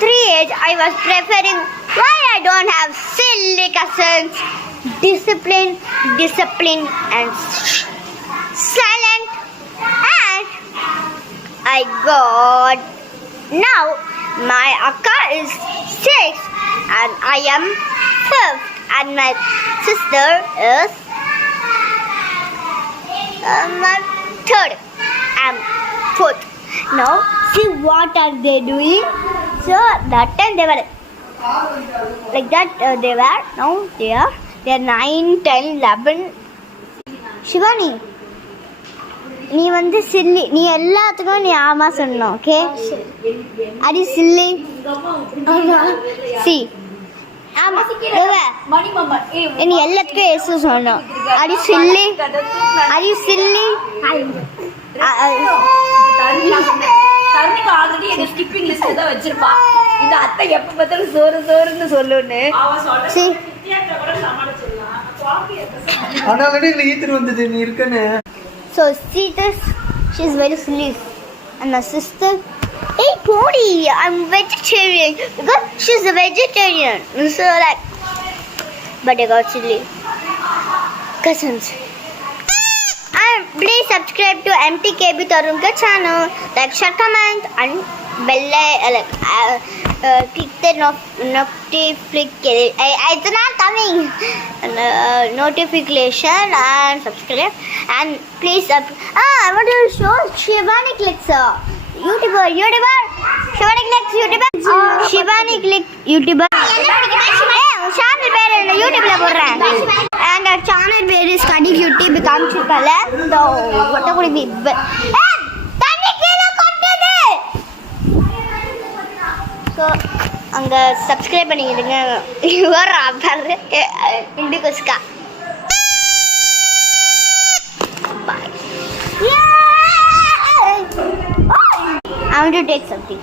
3 age, I was preferring why I don't have silly cousins. Discipline, and silent. And I got now my Akka is 6 and I am 5th, and my sister is my 3rd and 4th. Now see what are they doing? So that time they were like that, they were, now they are 9, 10, 11. Shivani, நீ வந்து சில்லி, நீ எல்லாத்துக்கும் நீ ஆமா சொல்லணும். ஓகே, அடி chilli. C ஆமா, நீ எல்லாத்துக்கும் ஏசு சொல்லணும். அடி சில்லி, அடி சில்லி. தருணிக்கு ஆல்ரெடி எங்க ஸ்கிப்பிங் லிஸ்ட் தான் வச்சிருப்பா. இந்த அத்தை எப்ப பார்த்தாலும் சோறுன்னு சொல்லுன்னு. ஆனாலடி இல்ல ஈத்திரு வந்தது நீ இருக்கனே. So see this, she is very silly. And my sister, hey Pony, I'm vegetarian because she's a vegetarian. So like, but I got silly cousins. And please subscribe to MTKB Tarunka channel, like, share, comment, and bell click the notification. It's not coming. Notification and subscribe. And please I want to show Shivani clicks. YouTuber Shivani clicks YouTuber. Shivani click YouTuber. Channel பேர் என்ன யூடியூப்ல போடுறேன். And our channel பேர் is Study Cutie become chukala. So what could be? தண்ணி கீழ கொட்டுது. So அங்க subscribe பண்ணிடுங்க. யுவர் ஆபர் இண்டிகோஸ்கா. Bye. I want to take something.